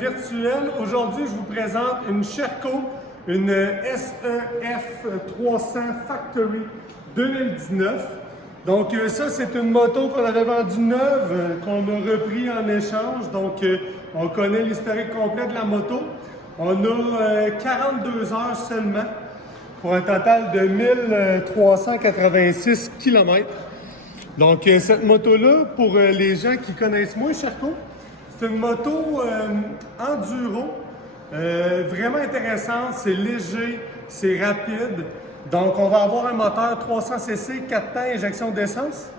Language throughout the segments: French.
Virtuel. Aujourd'hui, je vous présente une Sherco, une SEF 300 Factory 2019. Donc ça, c'est une moto qu'on avait vendue neuve, qu'on a repris en échange. Donc on connaît l'historique complet de la moto. On a 42 heures seulement pour un total de 1386 km. Donc cette moto-là, pour les gens qui connaissent moins Sherco, c'est une moto enduro, vraiment intéressante, c'est léger, c'est rapide. Donc on va avoir un moteur 300cc, 4 temps, injection d'essence.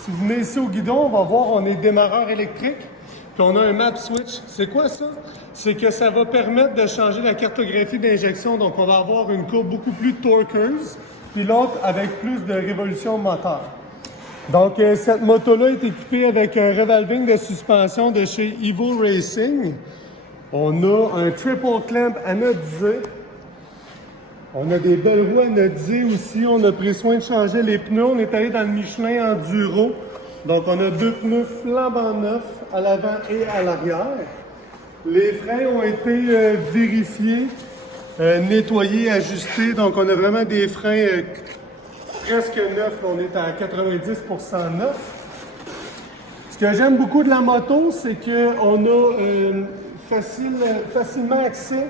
Si vous venez ici au guidon, on va voir, on est démarreur électrique. Puis on a un map switch. C'est quoi ça? C'est que ça va permettre de changer la cartographie d'injection. Donc on va avoir une courbe beaucoup plus torqueuse, puis l'autre avec plus de révolution moteur. Donc, cette moto-là est équipée avec un revolving de suspension de chez Evo Racing. On a un triple clamp anodisé. On a des belles roues anodisées aussi. On a pris soin de changer les pneus. On est allé dans le Michelin Enduro. Donc, on a deux pneus flambant neufs à l'avant et à l'arrière. Les freins ont été vérifiés, nettoyés, ajustés. Donc, on a vraiment des freins presque neuf, on est à 90% neuf. Ce que j'aime beaucoup de la moto, c'est qu'on a facilement accès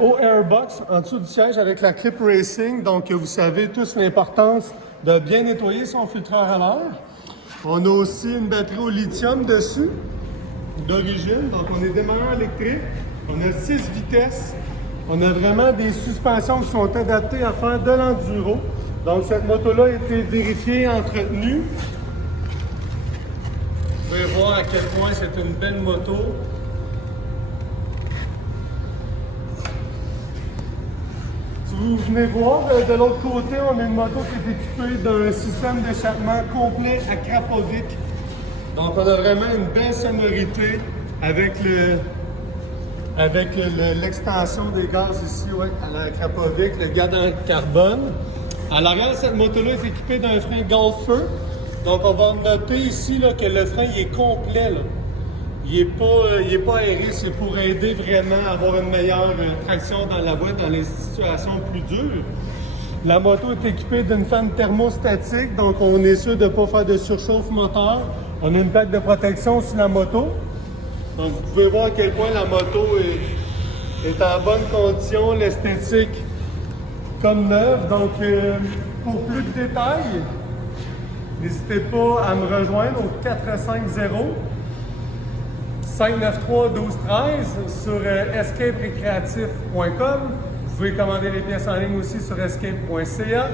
au airbox en dessous du siège avec la Clip Racing. Donc, vous savez tous l'importance de bien nettoyer son filtreur à l'air. On a aussi une batterie au lithium dessus, d'origine. Donc, on est démarreur électrique. On a 6 vitesses. On a vraiment des suspensions qui sont adaptées à faire de l'enduro. Donc, cette moto-là a été vérifiée, entretenue. Vous pouvez voir à quel point c'est une belle moto. Si vous venez voir, de l'autre côté, on a une moto qui est équipée d'un système d'échappement complet à Krapovic. Donc, on a vraiment une belle sonorité avec l'extension des gaz ici, ouais, à la Krapovic, le gaz en carbone. À l'arrière, cette moto-là est équipée d'un frein Golfer. Donc, on va noter ici là, que le frein il est complet. Là. Il n'est pas aéré. C'est pour aider vraiment à avoir une meilleure traction dans la boîte dans les situations plus dures. La moto est équipée d'une fan thermostatique. Donc, on est sûr de ne pas faire de surchauffe moteur. On a une plaque de protection sur la moto. Donc, vous pouvez voir à quel point la moto est en bonne condition. L'esthétique comme neuve. Donc, pour plus de détails, n'hésitez pas à me rejoindre au 450-593-1213 sur escaperecreatif.com. Vous pouvez commander les pièces en ligne aussi sur escape.ca.